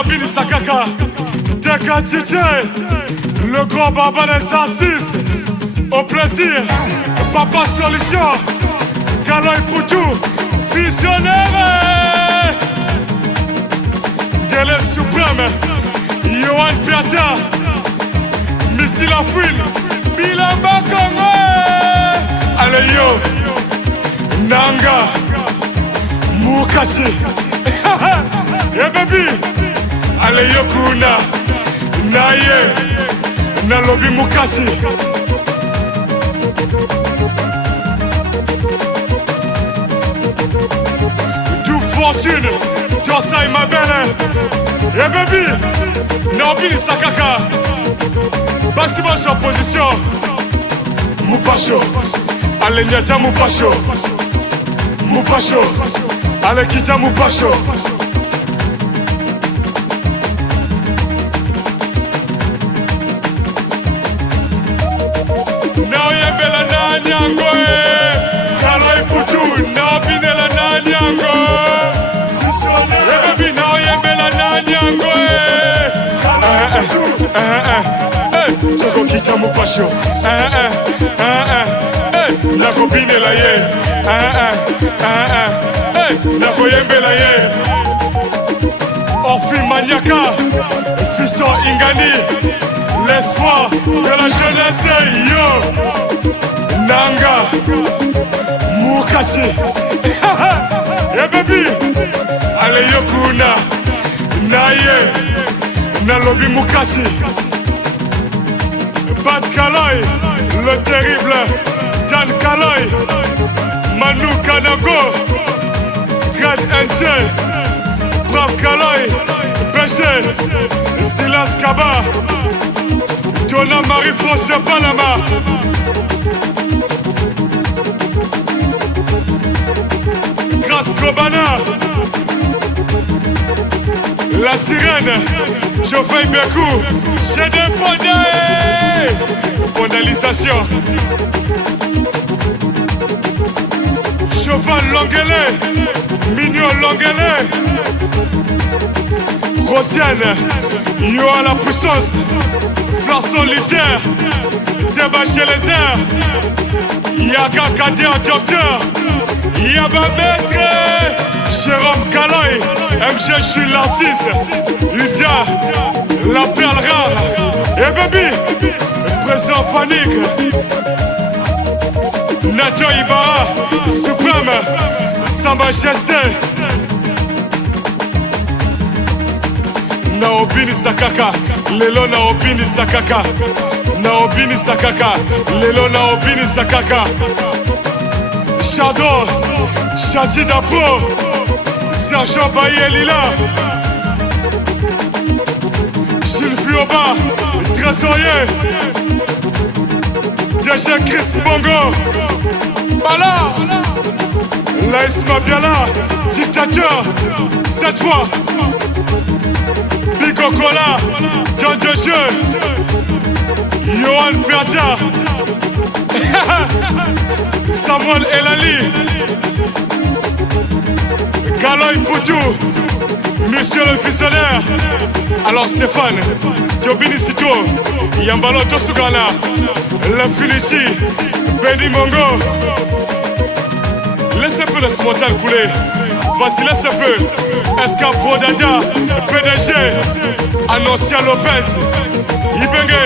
Naobini Sakaka, Deka DJ, le grand baba des artistes. Au plaisir, Papa Solution, Kaloy Poutou, visionnaire. Délai suprême, Yohan Piazza, Missy Lafouine, Bilamba Congo. Allez yo, Nanga, Mukasi. Yeah baby, allez yo kuna, Naye, Nalobi Mukasi. Double fortune, Dossa et ma belle. Yeah baby, Naobini Sakaka. Bassima sur position. Mupacho, allez Nyata Mupacho. Mupacho, allez Kita Mupacho. Now yembela na nyango Kaloy Poutou, Naobini la na nyango. Yeah baby, now yembela na nyango. Soko Kita Mupacho. Nako bine la ye. Nako yembe la ye. Orphi Maniaka, Fiston Ingani, l'espoir de la jeunesse. Yo, Nanga, Mukasi. Yeah baby, allez yo kuna, Naye, Nalobi Mukasi. Bad Kaloy, le terrible Dan Kaloy, Manu Kanago, Red Angel, Brave Kaloy, Béché, Silas Kaba, Donna Marie-France de Panama. Grace Kobana, La Sirène, Geoffrey Bekou, j'ai des pondés. Pondalisation. Chauvin Languelet, Mignon Languelet, Rosiane, Yo à la puissance, Fleur solitaire, Débat chez les airs, Yaga Kadé en docteur, Yaba Maître, Jérôme Kaloy, MG, je suis l'artiste, Ida, la perle rare, et baby, Président Fanik, Nato Ibarra, Suprême, Sa Majesté, Naobini Sakaka, Lelo Naobini Sakaka, Naobini Sakaka, Lelo Naobini Sakaka, Shadow, Shadi Dapo, Sergent Baye Lila, Gilles Fioba, Trésorier, déjà Chris Bongo, Bala, Laïs Mabiala, dictateur, cette fois, Bigo Kola, Gang de jeu, Yohan Piazza, Samuel Elali, Kaloy Poutou, Monsieur le visionnaire. Alors Stéphane, Tobini Sito, Yambalo Tosugana, La Filici, Benny Mongo. Laissez un peu le spontan couler. Vas-y, laisse un peu. Escapo Dada, PDG, Annoncia Lopez, Ibenge,